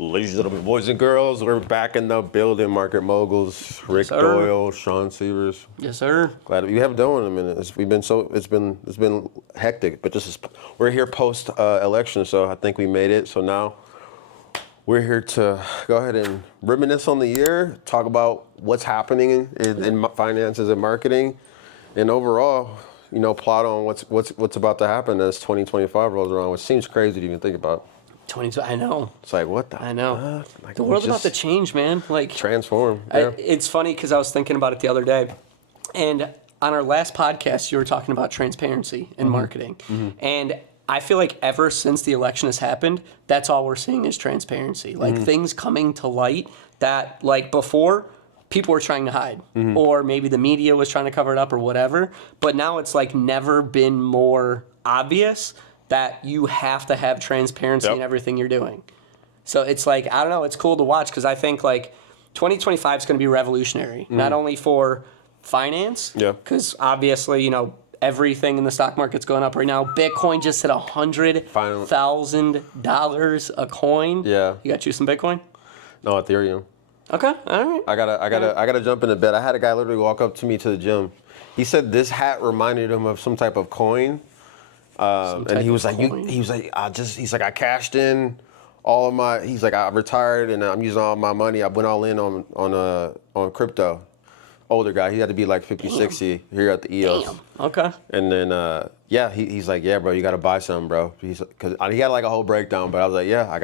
Ladies and gentlemen, boys and girls, we're back in the building. Market Moguls, Rick Doyle, Sean Severs. Yes, sir. Glad we haven't done one in a minute. It's been hectic, but we're here post election, so I think we made it. So now we're here to go ahead and reminisce on the year, talk about what's happening in finances and marketing, and overall, plot on what's about to happen as 2025 rolls around, which seems crazy to even think about. I know. It's like, what the? I know. The world's about to change, man. Like transform. Yeah. It's funny because I was thinking about it the other day, and on our last podcast, you were talking about transparency in marketing, and I feel like ever since the election has happened, that's all we're seeing is transparency. Like things coming to light that, like before, people were trying to hide, or maybe the media was trying to cover it up, or whatever. But now it's like never been more obvious that you have to have transparency in everything you're doing. So it's like, I don't know, it's cool to watch because I think like 2025 is going to be revolutionary, not only for finance, because obviously, everything in the stock market's going up right now. Bitcoin just hit $100,000 a coin. Yeah. You got you some Bitcoin? No, Ethereum. Okay, all right. I gotta jump into bed. I had a guy literally walk up to me to the gym. He said this hat reminded him of some type of coin. And he was like, I cashed in all of my. He's like, I retired and I'm using all my money. I went all in on crypto. Older guy, he had to be like 50, 60 here at the EOS. Damn. Okay. And then he's like, yeah, bro, you gotta buy some, bro. Because he had like a whole breakdown, but I was like, yeah,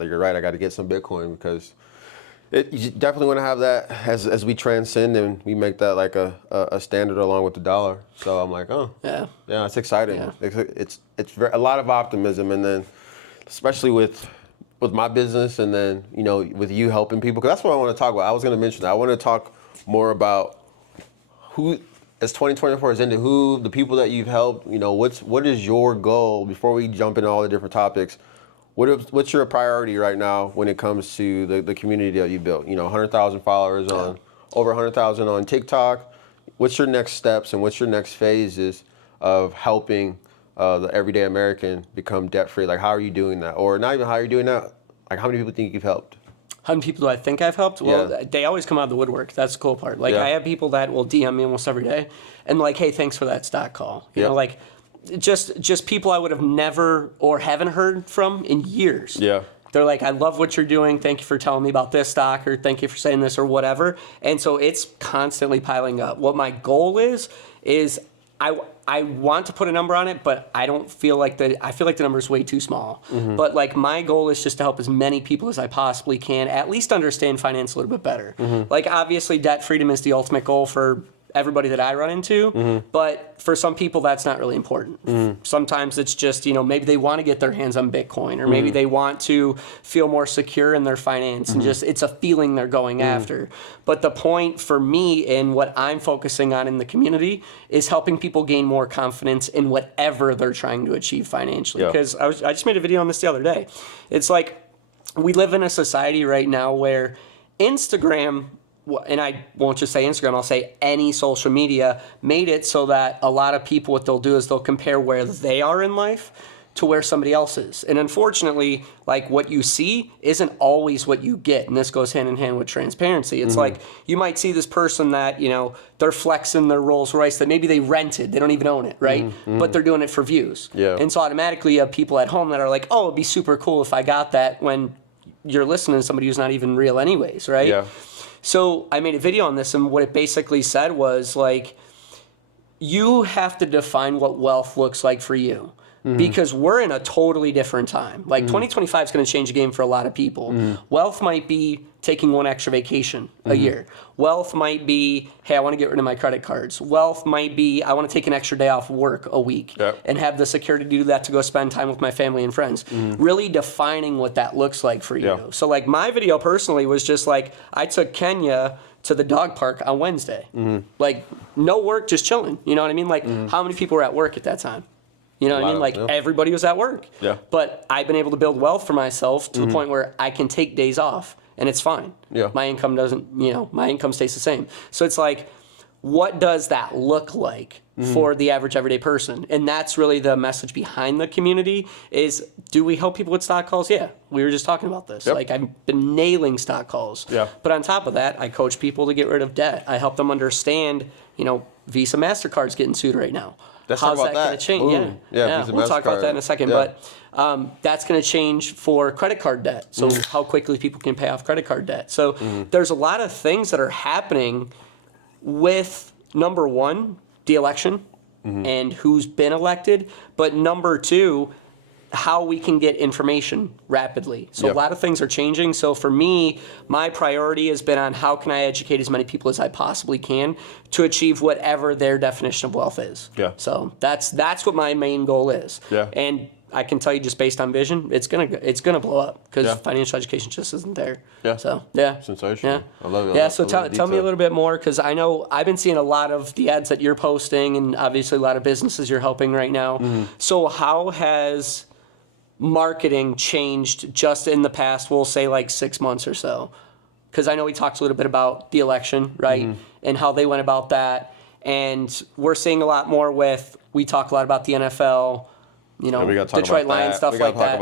you're right, I gotta get some Bitcoin because you definitely want to have that as we transcend and we make that like a standard along with the dollar. So I'm like, yeah, it's exciting. Yeah. It's a lot of optimism, and then especially with my business, and then with you helping people, because that's what I want to talk about. I was going to mention that. I want to talk more about who, as 2024 is ended, who the people that you've helped. What is your goal before we jump into all the different topics. What's your priority right now when it comes to the community that you built? 100,000 followers on, over 100,000 on TikTok. What's your next steps and what's your next phases of helping the everyday American become debt-free? Like, how are you doing that? Or not even how you're doing that. Like, how many people think you've helped? How many people do I think I've helped? Well, they always come out of the woodwork. That's the cool part. Like, I have people that will DM me almost every day and like, hey, thanks for that stock call. You know, like, just people I would have never or haven't heard from in years. Yeah. They're like, I love what you're doing. Thank you for telling me about this stock, or thank you for saying this, or whatever. And so it's constantly piling up. What my goal is I want to put a number on it, but I don't feel like I feel like the number is way too small. But like my goal is just to help as many people as I possibly can, at least understand finance a little bit better. Like obviously debt freedom is the ultimate goal for everybody that I run into, but for some people that's not really important. Sometimes it's just, maybe they want to get their hands on Bitcoin, or maybe they want to feel more secure in their finance, and just it's a feeling they're going after. But the point for me and what I'm focusing on in the community is helping people gain more confidence in whatever they're trying to achieve financially. Because I just made a video on this the other day. It's like we live in a society right now where Instagram, and I won't just say Instagram, I'll say any social media, made it so that a lot of people, what they'll do is they'll compare where they are in life to where somebody else is. And unfortunately, like what you see isn't always what you get. And this goes hand in hand with transparency. It's like you might see this person that, they're flexing their Rolls Royce that maybe they rented. They don't even own it, right? But they're doing it for views. Yeah. And so automatically you have people at home that are like, oh, it'd be super cool if I got that, when you're listening to somebody who's not even real anyways, right? Yeah. So I made a video on this, and what it basically said was like, you have to define what wealth looks like for you. Because we're in a totally different time. Like 2025 is going to change the game for a lot of people. Wealth might be taking one extra vacation a year. Wealth might be, hey, I want to get rid of my credit cards. Wealth might be, I want to take an extra day off work a week and have the security to do that, to go spend time with my family and friends. Really defining what that looks like for you. So like my video personally was just like, I took Kenya to the dog park on Wednesday. Like no work, just chilling. You know what I mean? Like how many people were at work at that time? You know what I mean? Like everybody was at work. Yeah. But I've been able to build wealth for myself to the point where I can take days off and it's fine. Yeah. My income doesn't, my income stays the same. So it's like what does that look like for the average everyday person? And that's really the message behind the community is, do we help people with stock calls? Yeah, we were just talking about this. Yep. Like, I've been nailing stock calls. Yeah. But on top of that, I coach people to get rid of debt. I help them understand, Visa, MasterCard's getting sued right now. Let's How's talk about that going to change? Yeah, Visa, we'll talk about that in a second. Yeah. But that's going to change for credit card debt. So how quickly people can pay off credit card debt. So there's a lot of things that are happening with, number one, the election and who's been elected. But number two, how we can get information rapidly. So a lot of things are changing. So for me, my priority has been on how can I educate as many people as I possibly can to achieve whatever their definition of wealth is. Yeah. So that's what my main goal is. Yeah. And I can tell you, just based on vision, it's gonna blow up because financial education just isn't there. Yeah. So yeah. Sensational. Yeah. I love it. Yeah. So tell me a little bit more, because I know I've been seeing a lot of the ads that you're posting, and obviously a lot of businesses you're helping right now. So how has marketing changed just in the past, we'll say like 6 months or so? Because I know we talked a little bit about the election, right? And how they went about that. And we're seeing a lot more we talk a lot about the NFL, we gotta talk Detroit about Lions, stuff like that.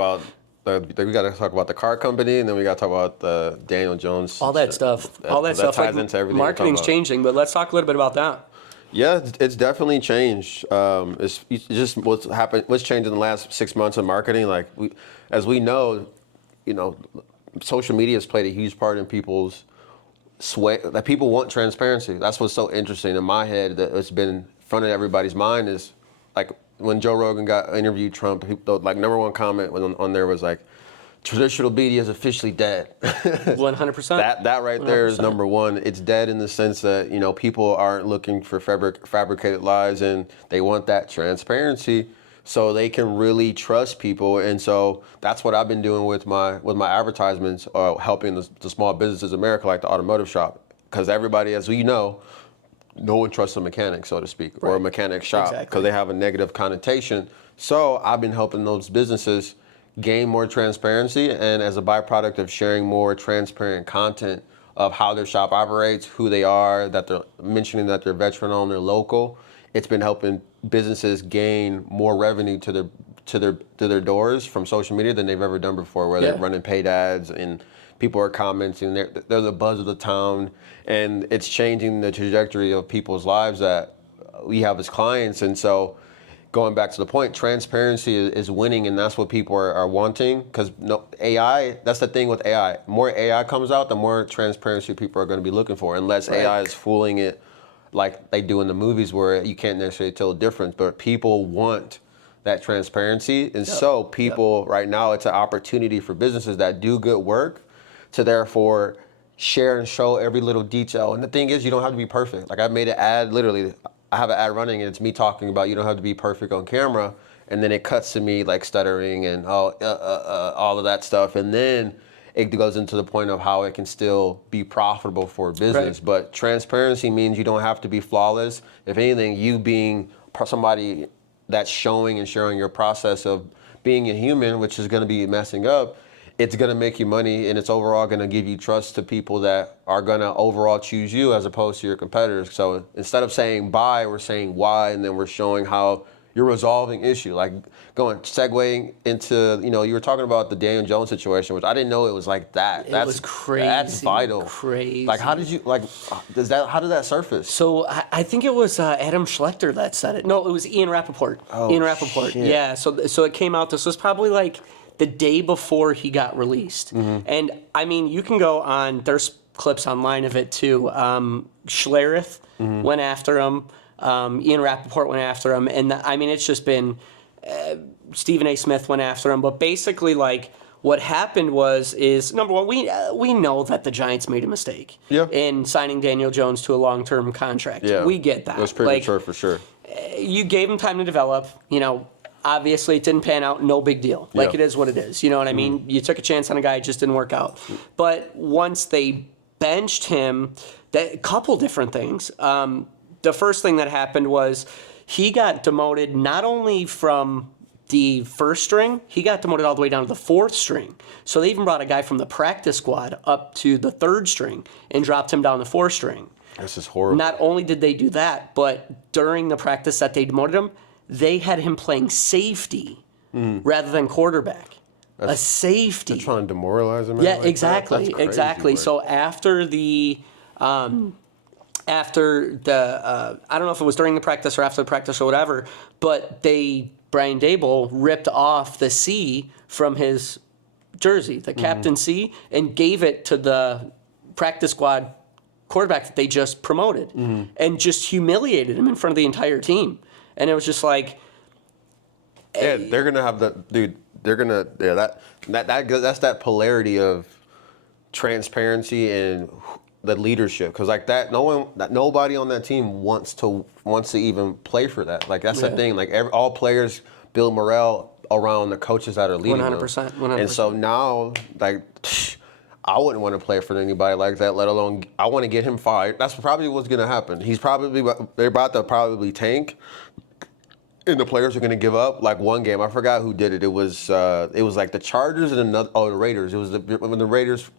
We got to talk about the car company, and then we got to talk about the Daniel Jones. All that stuff. That ties into everything. Marketing's changing, but let's talk a little bit about that. Yeah, it's definitely changed. It's just what's happened. What's changed in the last 6 months of marketing? Like as we know, social media has played a huge part in people's sway. That people want transparency. That's what's so interesting in my head. That it's been in front of everybody's mind is like when Joe Rogan got interviewed Trump. The number one comment on there was like, traditional media is officially dead. 100%. That right there is number one. It's dead in the sense that people aren't looking for fabricated lies, and they want that transparency so they can really trust people. And so that's what I've been doing with my advertisements, helping the small businesses in America, like the automotive shop, because everybody, as we know, no one trusts a mechanic, so to speak, or a mechanic shop, because they have a negative connotation. So I've been helping those businesses gain more transparency, and as a byproduct of sharing more transparent content of how their shop operates, who they are, that they're mentioning that they're veteran-owned, they're local, it's been helping businesses gain more revenue to their doors from social media than they've ever done before, where they're running paid ads and people are commenting, they're the buzz of the town, and it's changing the trajectory of people's lives that we have as clients. And so going back to the point, transparency is winning, and that's what people are wanting. Because AI, that's the thing with AI. More AI comes out, the more transparency people are going to be looking for, unless AI is fooling it like they do in the movies where you can't necessarily tell the difference. But people want that transparency. And so people right now, it's an opportunity for businesses that do good work to therefore share and show every little detail. And the thing is, you don't have to be perfect. Like I made an ad, literally, I have an ad running and it's me talking about you don't have to be perfect on camera. And then it cuts to me like stuttering and all of that stuff. And then it goes into the point of how it can still be profitable for a business. Right. But transparency means you don't have to be flawless. If anything, you being somebody that's showing and sharing your process of being a human, which is going to be messing up, it's going to make you money, and it's overall going to give you trust to people that are going to overall choose you as opposed to your competitors. So instead of saying buy, we're saying why, and then we're showing how you're resolving issue. Like segueing into, you were talking about the Daniel Jones situation, which I didn't know it was like that. It was crazy. That's vital. Crazy. Like, how did that surface? So I think it was Adam Schlechter that said it. No, it was Ian Rappaport. Oh, Ian Rappaport. Shit. Yeah. So it came out. This was probably like the day before he got released. Mm-hmm. And I mean, you can go on, there's clips online of it too. Schlereth went after him. Ian Rappaport went after him. And I mean, it's just been, Stephen A. Smith went after him. But basically, like, what happened is number one, we know that the Giants made a mistake in signing Daniel Jones to a long-term contract. Yeah. We get that. It was premature for sure. You gave him time to develop, Obviously, it didn't pan out. No big deal. Like, it is what it is. You know what I mean? You took a chance on a guy. It just didn't work out. But once they benched him, a couple different things. The first thing that happened was he got demoted not only from the first string, he got demoted all the way down to the fourth string. So they even brought a guy from the practice squad up to the third string and dropped him down the fourth string. This is horrible. Not only did they do that, but during the practice that they demoted him, they had him playing safety rather than quarterback. A safety. They're trying to demoralize him. Yeah, like exactly, exactly. Work. So after the, I don't know if it was during the practice or after the practice or whatever, but Brian Dable ripped off the C from his jersey, the captain C, and gave it to the practice squad quarterback that they just promoted, and just humiliated him in front of the entire team. And it was just like, yeah, they're gonna have the dude. They're gonna that's that polarity of transparency and the leadership, because like nobody on that team wants to even play for that. Like that's the thing. Like all players build morale around the coaches that are leading 100%, 100%. them. And so now, like, I wouldn't want to play for anybody like that. Let alone I want to get him fired. That's probably what's gonna happen. They're about to probably tank. And the players are going to give up. Like one game, I forgot who did it. It was like the Chargers and the Raiders. It was when the Raiders'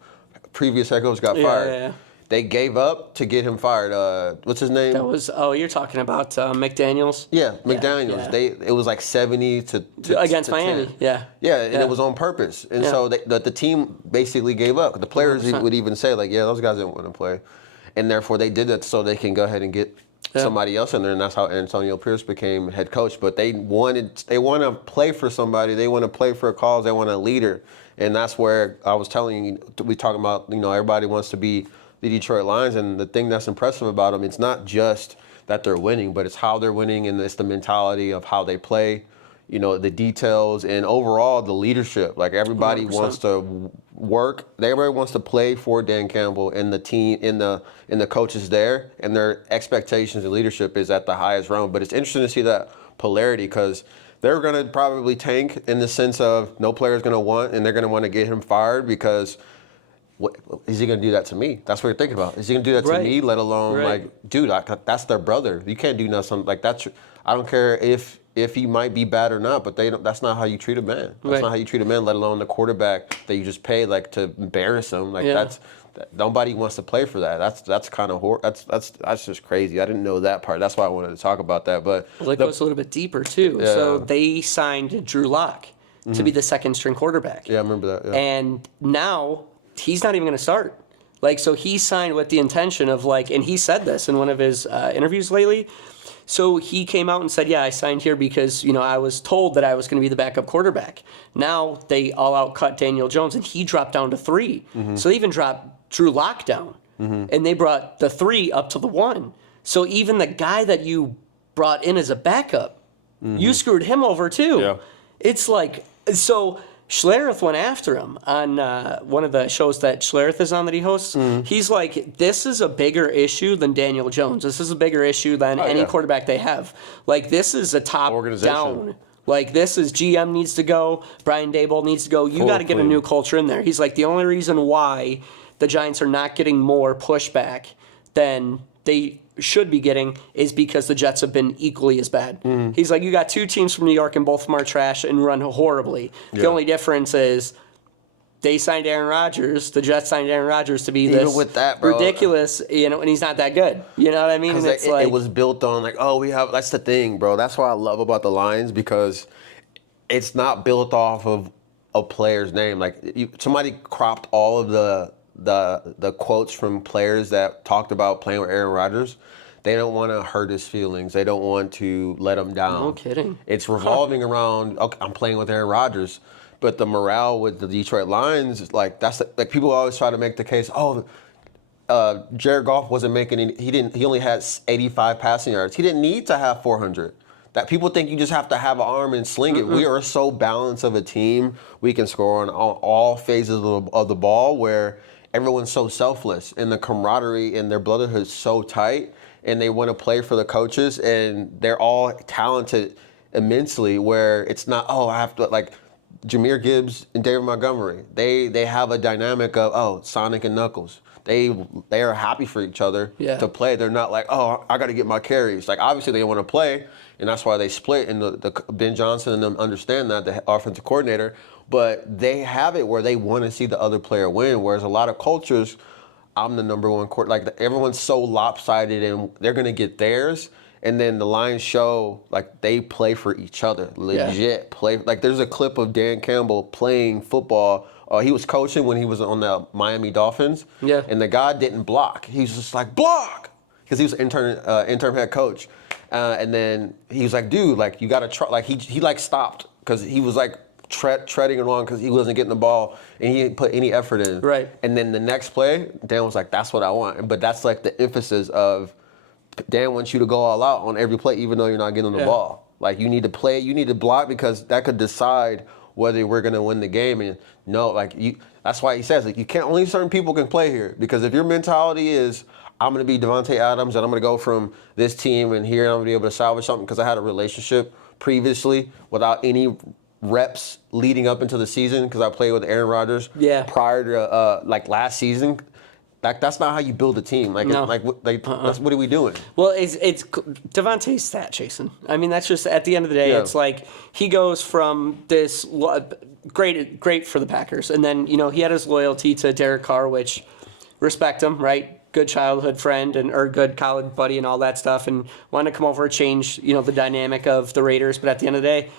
previous head coach got fired. Yeah. They gave up to get him fired. What's his name? That was you're talking about McDaniels. Yeah, McDaniels. Yeah. It was like 70 to against Miami. 10. Yeah. Yeah, and it was on purpose. And so the team basically gave up. The players 100%. would even say like, yeah, those guys didn't want to play, and therefore they did that so they can go ahead and get somebody else in there, and that's how Antonio Pierce became head coach. But they want to play for somebody. They want to play for a cause. They want a leader, and that's where I was telling you. We talking about everybody wants to be the Detroit Lions, and the thing that's impressive about them, it's not just that they're winning, but it's how they're winning, and it's the mentality of how they play. The details and overall the leadership. Like everybody 100%. wants to work. Everybody wants to play for Dan Campbell and the team, and the coaches there, and their expectations and leadership is at the highest realm. But it's interesting to see that polarity, because they're going to probably tank in the sense of no player's going to want, and they're going to want to get him fired because. What, is he going to do that to me? That's what you're thinking about. Is he going to do that to me? Let alone like, dude, that's their brother. You can't do nothing like that. I don't care if he might be bad or not, but that's not how you treat a man. That's not how you treat a man. Let alone the quarterback that you just paid like to embarrass him. Like nobody wants to play for that. That's kind of that's just crazy. I didn't know that part. That's why I wanted to talk about that. But it goes a little bit deeper too. Yeah. So they signed Drew Lock to be the second string quarterback. Yeah, I remember that. Yeah. And now he's not even going to start. Like, so he signed with the intention of like, and he said this in one of his interviews lately. So he came out and said, yeah, I signed here because, I was told that I was going to be the backup quarterback. Now they all out cut Daniel Jones, and he dropped down to 3. Mm-hmm. So they even dropped Drew Lock down, and they brought the 3 up to the 1. So even the guy that you brought in as a backup, you screwed him over too. Yeah. It's like, so Schlereth went after him on one of the shows that Schlereth is on that he hosts. He's like, this is a bigger issue than Daniel Jones. This is a bigger issue than any quarterback they have. Like, this is a top down. Like, this is GM needs to go. Brian Dable needs to go. You got to get a new culture in there. He's like, the only reason why the Giants are not getting more pushback than they should be getting is because the Jets have been equally as bad. He's like, you got 2 teams from New York and both of them are trash and run horribly. The only difference is they signed Aaron Rodgers, the Jets signed Aaron Rodgers to be even this with that, bro, ridiculous, and he's not that good. You know what I mean? And it's it was built on like, that's the thing, bro. That's what I love about the Lions, because it's not built off of a player's name. Like somebody cropped all of the quotes from players that talked about playing with Aaron Rodgers. They don't want to hurt his feelings. They don't want to let him down. No kidding. It's revolving around, okay, I'm playing with Aaron Rodgers. But the morale with the Detroit Lions, like people always try to make the case, Jared Goff wasn't making he only had 85 passing yards. He didn't need to have 400. That people think you just have to have an arm and sling it. We are so balanced of a team. We can score on all phases of the ball, where everyone's so selfless, and the camaraderie and their brotherhood is so tight, and they want to play for the coaches, and they're all talented immensely, where it's not, I have to, like Jahmyr Gibbs and David Montgomery. They have a dynamic of, Sonic and Knuckles. They are happy for each other to play. They're not like, I got to get my carries. Like, obviously they want to play, and that's why they split, and the Ben Johnson and them understand that, the offensive coordinator. But they have it where they want to see the other player win, whereas a lot of cultures, I'm the number one court. Like everyone's so lopsided, and they're gonna get theirs. And then the Lions show like they play for each other, legit play. Like there's a clip of Dan Campbell playing football. He was coaching when he was on the Miami Dolphins. Yeah. And the guy didn't block. He was just like block because he was interim head coach. And then he was like, dude, like you gotta try. Like he like stopped because he was like treading along because he wasn't getting the ball and he didn't put any effort in. Right. And then the next play, Dan was like, that's what I want. But that's like the emphasis of Dan wants you to go all out on every play, even though you're not getting the ball. Like you need to play, you need to block because that could decide whether we're gonna win the game. And that's why he says like you can't. Only certain people can play here because if your mentality is I'm gonna be Devontae Adams and I'm gonna go from this team and here and I'm gonna be able to salvage something because I had a relationship previously without any reps leading up into the season because I played with Aaron Rodgers prior to like last season. Like that's not how you build a team. Like, no. That's what are we doing? Well, it's Devontae's stat chasing. I mean, that's just at the end of the day. It's like he goes from this great for the Packers, and then he had his loyalty to Derek Carr, which respect him, right? Good childhood friend or good college buddy and all that stuff, and wanted to come over and change the dynamic of the Raiders. But at the end of the day,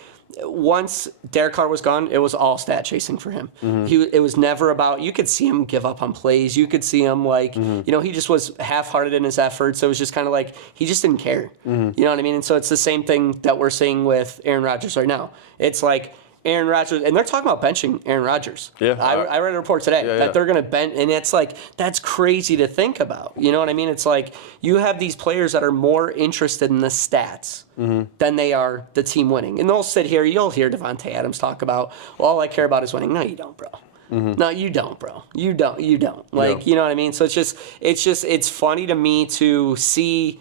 once Derek Carr was gone, it was all stat chasing for him. It was never about, you could see him give up on plays. You could see him he just was half-hearted in his efforts. So it was just kind of like, he just didn't care. You know what I mean? And so it's the same thing that we're seeing with Aaron Rodgers right now. It's like Aaron Rodgers, and they're talking about benching Aaron Rodgers. Yeah, I read a report today that they're going to bench, and it's like, that's crazy to think about. You know what I mean? It's like, you have these players that are more interested in the stats than they are the team winning. And they'll sit here, you'll hear Devontae Adams talk about, well, all I care about is winning. No, you don't, bro. No, you don't, bro. You don't. Like, you know what I mean? So it's funny to me to see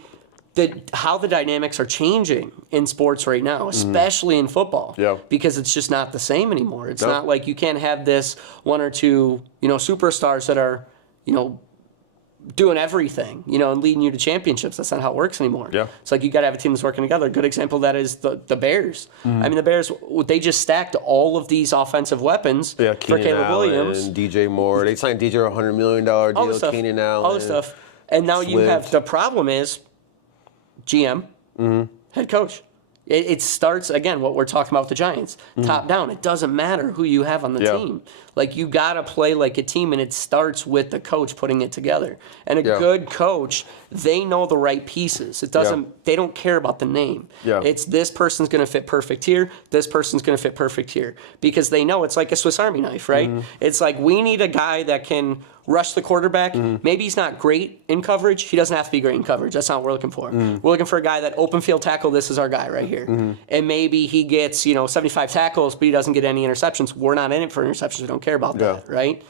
how the dynamics are changing in sports right now, especially in football. Yeah. Because it's just not the same anymore. It's not like you can't have this one or two, superstars that are, doing everything, and leading you to championships. That's not how it works anymore. Yeah. It's like you got to have a team that's working together. A good example of that is the Bears. I mean, the Bears, they just stacked all of these offensive weapons for Caleb Williams. And DJ Moore. They signed DJ a $100 million deal, Keenan Allen. All this stuff. And now you have, the problem is GM, head coach. It starts, again, what we're talking about with the Giants, top down. It doesn't matter who you have on the team. Like, you got to play like a team, and it starts with the coach putting it together. And a good coach, they know the right pieces. It doesn't. They don't care about the name. It's this person's going to fit perfect here. This person's going to fit perfect here. Because they know it's like a Swiss Army knife, right? It's like, we need a guy that can rush the quarterback. Maybe he's not great in coverage. He doesn't have to be great in coverage. That's not what we're looking for. We're looking for a guy that open field tackle. This is our guy right here. And maybe he gets 75 tackles, but he doesn't get any interceptions. We're not in it for interceptions. We don't care about that, right?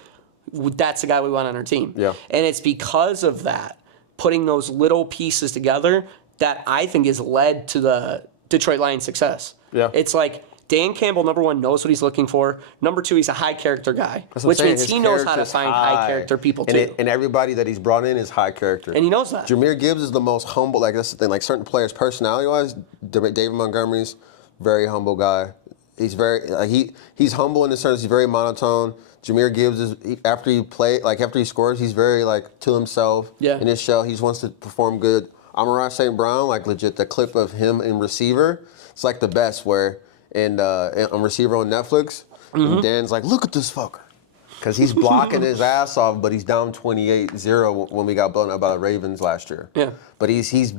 That's the guy we want on our team. And it's because of that, putting those little pieces together, that I think has led to the Detroit Lions' success. It's like, Dan Campbell, number one, knows what he's looking for. Number two, he's a high character guy, which means he knows how to find high character people too. And everybody that he's brought in is high character. And he knows that. Jameer Gibbs is the most humble. Like, that's the thing. Like, certain players, personality-wise, David Montgomery's very humble guy. He's very he's humble in the sense he's very monotone. Jameer Gibbs is after he scores, he's very to himself in his shell. He just wants to perform good. Amon-Ra St. Brown, legit, the clip of him in receiver, it's the best where. And on receiver on Netflix, and Dan's like, look at this fucker. Because he's blocking his ass off, but he's down 28-0 when we got blown out by the Ravens last year. But he's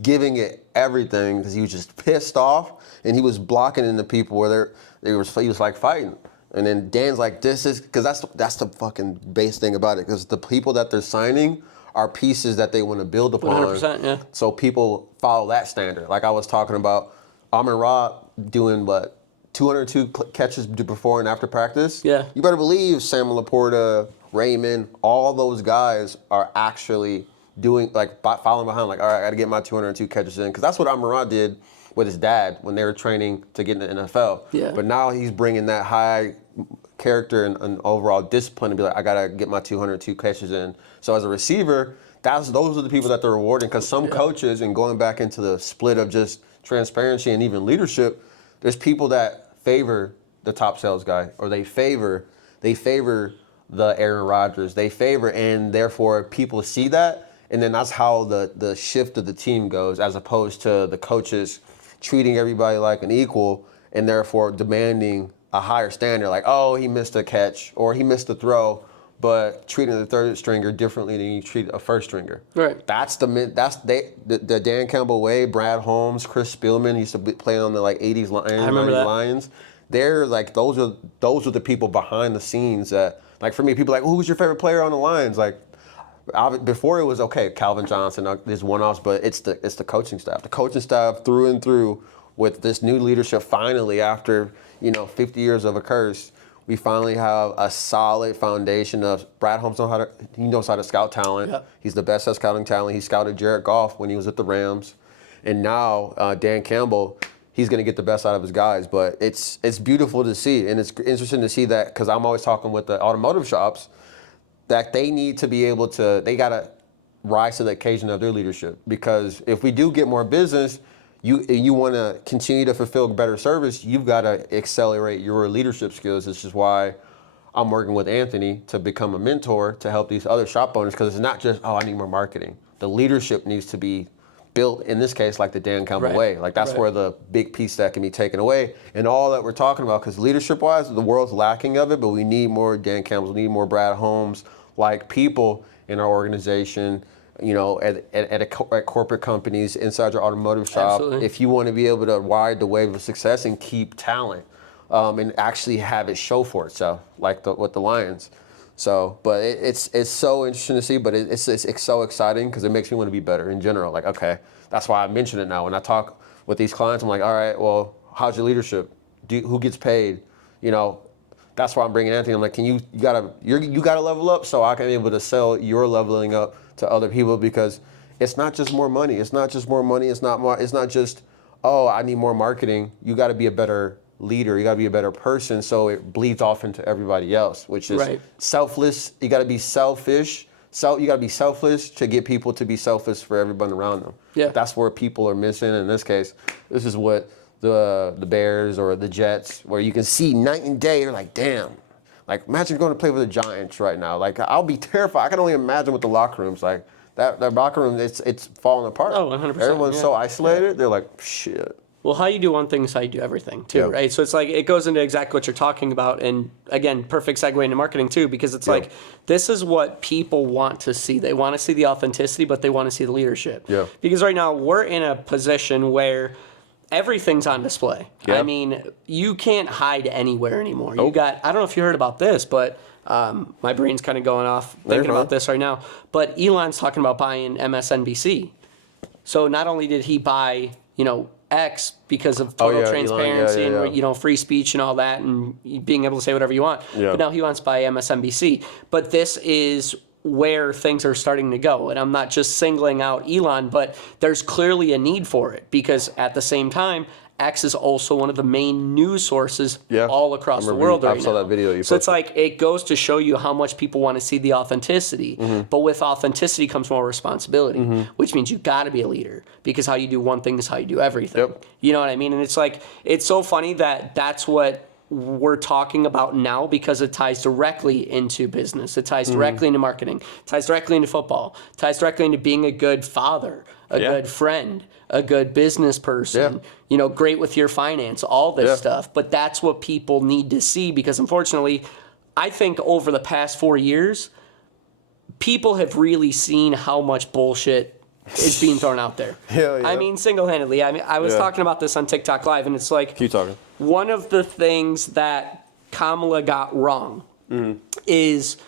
giving it everything because he was just pissed off, and he was blocking into people where he was fighting. And then Dan's like, this is, because that's the fucking base thing about it, because the people that they're signing are pieces that they want to build upon. 100%, So people follow that standard. Like I was talking about, Amon-Ra doing 202 catches before and after practice. You better believe Sam Laporta, Raymond, all those guys are actually doing following behind. All right, I got to get my 202 catches in, because that's what Amon-Ra did with his dad when they were training to get in the NFL. But now he's bringing that high character and overall discipline to be like, I got to get my 202 catches in. So as a receiver, those are the people that they're rewarding, because some coaches, and going back into the split of just transparency and even leadership, there's people that favor the top sales guy, or they favor the Aaron Rodgers. They favor, and therefore people see that, and then that's how the shift of the team goes, as opposed to the coaches treating everybody like an equal and therefore demanding a higher standard. Like, oh, he missed a catch or he missed a throw, but treating the third stringer differently than you treat a first stringer. Right. That's the Dan Campbell way. Brad Holmes, Chris Spielman used to play on the like 80s Lions. They're like those are the people behind the scenes that, like, for me, people are like, who's your favorite player on the Lions? Like, before it was okay, Calvin Johnson, there's one-offs, but it's the coaching staff. The coaching staff through and through with this new leadership. Finally, after 50 years of a curse, we finally have a solid foundation of Brad Holmes knows how to scout talent. Yep. He's the best at scouting talent. He scouted Jared Goff when he was at the Rams, and now Dan Campbell, he's going to get the best out of his guys. But it's beautiful to see, and it's interesting to see that, because I'm always talking with the automotive shops that they need to be able to, they got to rise to the occasion of their leadership. Because if we do get more business, you want to continue to fulfill better service, you've got to accelerate your leadership skills. This is why I'm working with Anthony to become a mentor to help these other shop owners, because it's not just, I need more marketing. The leadership needs to be built, in this case, like the Dan Campbell way. Like, that's where the big piece that can be taken away. And all that we're talking about, because leadership-wise, the world's lacking of it, but we need more Dan Campbells, we need more Brad Holmes, like people in our organization, at corporate companies, inside your automotive shop. Absolutely. If you want to be able to ride the wave of success and keep talent, and actually have it show for itself, like with the Lions. So, but it's so interesting to see, but it's so exciting because it makes me want to be better in general. Like, okay, that's why I mention it now. When I talk with these clients, I'm like, all right, well, how's your leadership? Who gets paid? That's why I'm bringing Anthony. I'm like, you gotta level up so I can be able to sell your leveling up to other people, because it's not just more money. It's not just more money. It's not just, oh, I need more marketing. You got to be a better leader. You got to be a better person, so it bleeds off into everybody else, which is selfless. You got to be selfish. You got to be selfless to get people to be selfish for everyone around them. Yeah. That's where people are missing. In this case, this is what the Bears or the Jets, where you can see night and day. You're like, damn. Like, imagine going to play with the Giants right now. Like, I'll be terrified. I can only imagine what the locker room's like. That locker room, it's falling apart. Oh, 100%. Everyone's so isolated. They're like, shit. Well, how you do one thing is how you do everything, too, right? So it's like, it goes into exactly what you're talking about. And again, perfect segue into marketing, too, because it's like, this is what people want to see. They want to see the authenticity, but they want to see the leadership. Yeah. Because right now, we're in a position where everything's on display. I mean, you can't hide anywhere anymore. You got, I don't know if you heard about this, but my brain's kind of going off thinking about this right now. But Elon's talking about buying MSNBC. So not only did he buy, X because of total transparency and free speech and all that, and being able to say whatever you want. Yeah. But now he wants to buy MSNBC. But this is where things are starting to go. And I'm not just singling out Elon, but there's clearly a need for it, because at the same time, X is also one of the main news sources all across the world right now. I saw that video you posted. So it's like, it goes to show you how much people want to see the authenticity. Mm-hmm. But with authenticity comes more responsibility, which means you got to be a leader, because how you do one thing is how you do everything. Yep. You know what I mean? And it's like, it's so funny that that's what we're talking about now, because it ties directly into business. It ties directly into marketing. It ties directly into football. It ties directly into being a good father, a good friend, a good business person, great with your finance, all this stuff. But that's what people need to see, because unfortunately, I think over the past 4 years, people have really seen how much bullshit is being thrown out there. I mean, single-handedly. I mean, I was talking about this on TikTok Live, and it's like, keep talking. One of the things that Kamala got wrong is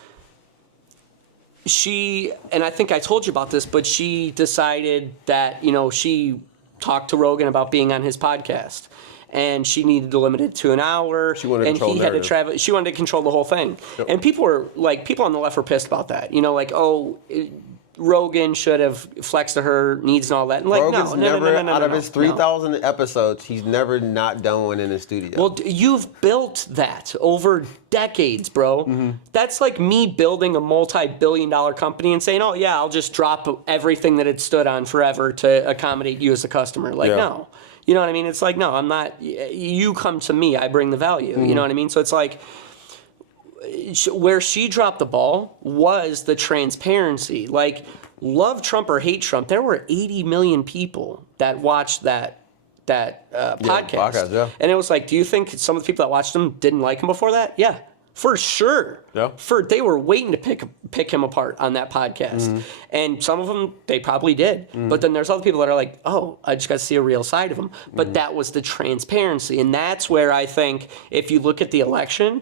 she, and I think I told you about this, but she decided that, she talked to Rogan about being on his podcast, and she needed to limit it to an hour. She wanted to control the narrative. Travel. She wanted to control the whole thing. Yep. And people on the left were pissed about that. Rogan should have flexed to her needs and all that. And like, Rogan's never, out of his 3,000 episodes, he's never not done one in the studio. Well, you've built that over decades, bro. Mm-hmm. That's like me building a multi-billion-dollar company and saying, oh, yeah, I'll just drop everything that it stood on forever to accommodate you as a customer. Like, no. You know what I mean? It's like, no, I'm not. You come to me. I bring the value. You know what I mean? So it's like, where she dropped the ball was the transparency. Like, love Trump or hate Trump, there were 80 million people that watched that podcast. Yeah. And it was like, do you think some of the people that watched him didn't like him before that? Yeah, for sure. Yeah. They were waiting to pick him apart on that podcast. And some of them, they probably did. But then there's other people that are like, oh, I just got to see a real side of him. But that was the transparency. And that's where I think if you look at the election,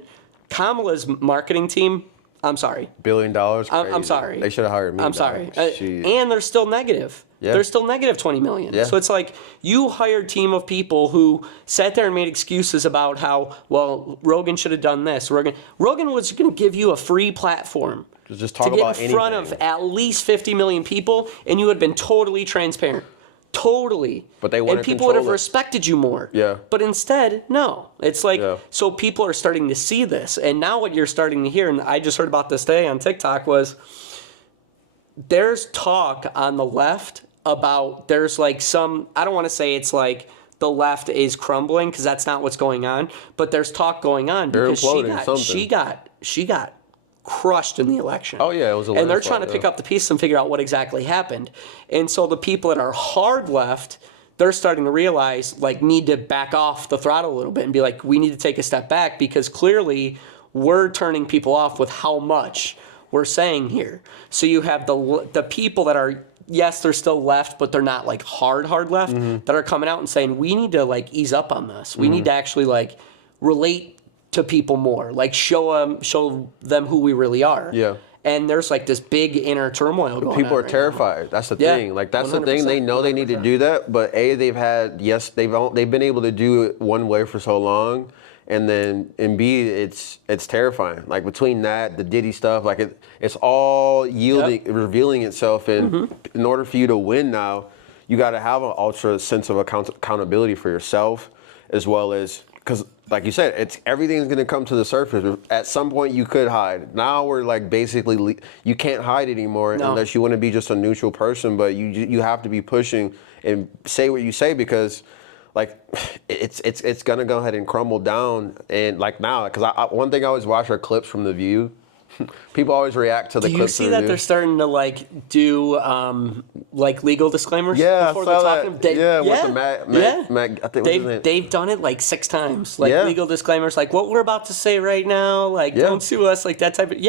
Kamala's marketing team, I'm sorry. $1 billion. I'm sorry. They should have hired me. I'm sorry. And they're still negative. Yeah. They're still negative 20 million. Yeah. So it's like you hired a team of people who sat there and made excuses about how, well, Rogan should have done this. Rogan was going to give you a free platform just talk to get about in front of at least 50 million people, and you would have been totally transparent. Totally. But they and people would have respected you more. Yeah. But instead, no. It's like, so people are starting to see this. And now what you're starting to hear, and I just heard about this today on TikTok, was there's talk on the left about there's like some, I don't want to say it's like the left is crumbling because that's not what's going on, but there's talk going on because she got crushed in the election. Oh yeah, it was a and they're trying to pick up the pieces and figure out what exactly happened. And so the people that are hard left, they're starting to realize like need to back off the throttle a little bit and be like, we need to take a step back because clearly we're turning people off with how much we're saying here. So you have the people that are, yes, they're still left, but they're not like hard left, that are coming out and saying, we need to like ease up on this. We need to actually like relate to people more, like show them who we really are. Yeah. And there's like this big inner turmoil going on. People are terrified. Now. That's the thing. Like that's 100%, the thing. They know they need to do that, but they've been able to do it one way for so long. And B, it's terrifying. Like between that, the Diddy stuff, like it's all revealing itself. And in order for you to win now, you got to have an ultra sense of accountability for yourself, as well as because, like you said, everything's going to come to the surface. At some point, you could hide. Now we're like basically you can't hide anymore unless you want to be just a neutral person. But you have to be pushing and say what you say because. Like, it's gonna go ahead and crumble down, and like now, because one thing I always watch are clips from The View. People always react to the clips. Do you see that they're starting to like do like legal disclaimers? Yeah, before I saw they're that. talking? With the Mac, I think they've done it like 6 times. Like legal disclaimers, like what we're about to say right now. Like don't sue us, like that type of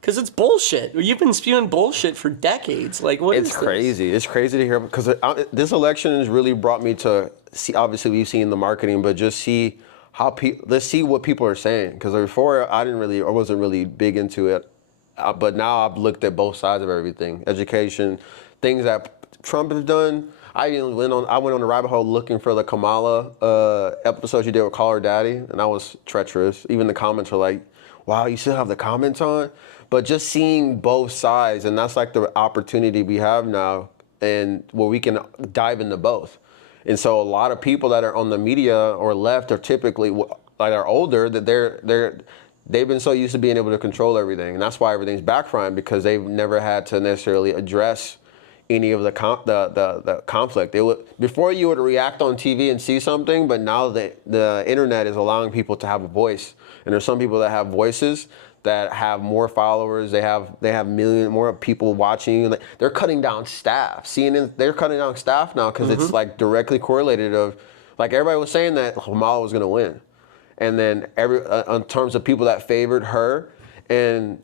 Because it's bullshit. You've been spewing bullshit for decades. Like what is this? It's crazy. It's crazy to hear because this election has really brought me to see. Obviously, we've seen the marketing, but just see how let's see what people are saying. Because before, I wasn't really big into it, but now I've looked at both sides of everything. Education, things that Trump has done. I went on the rabbit hole looking for the Kamala episode she did with Call Her Daddy, and that was treacherous. Even the comments were like, "Wow, you still have the comments on." But just seeing both sides, and that's like the opportunity we have now, and where we can dive into both. And so a lot of people that are on the media or left are typically like are older that they've been so used to being able to control everything, and that's why everything's backfiring because they've never had to necessarily address any of the conflict. Before you would react on TV and see something, but now the internet is allowing people to have a voice, and there's some people that have voices that have more followers. They have million more people watching. Like, they're cutting down staff. CNN, they're cutting down staff now because it's like directly correlated of, like everybody was saying that Kamala was going to win, and then in terms of people that favored her, and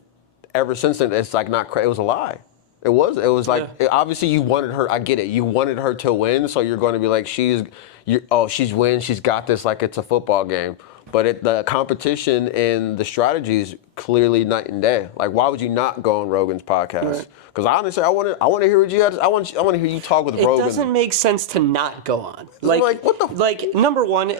ever since then it's like it was a lie. It was like obviously you wanted her. I get it. You wanted her to win, so you're going to be like she's win. She's got this like it's a football game. But the competition and the strategies clearly night and day. Like, why would you not go on Rogan's podcast? Because honestly, I want to hear what you had. I want to hear you talk with Rogan. It doesn't make sense to not go on. Like what the? Like number one,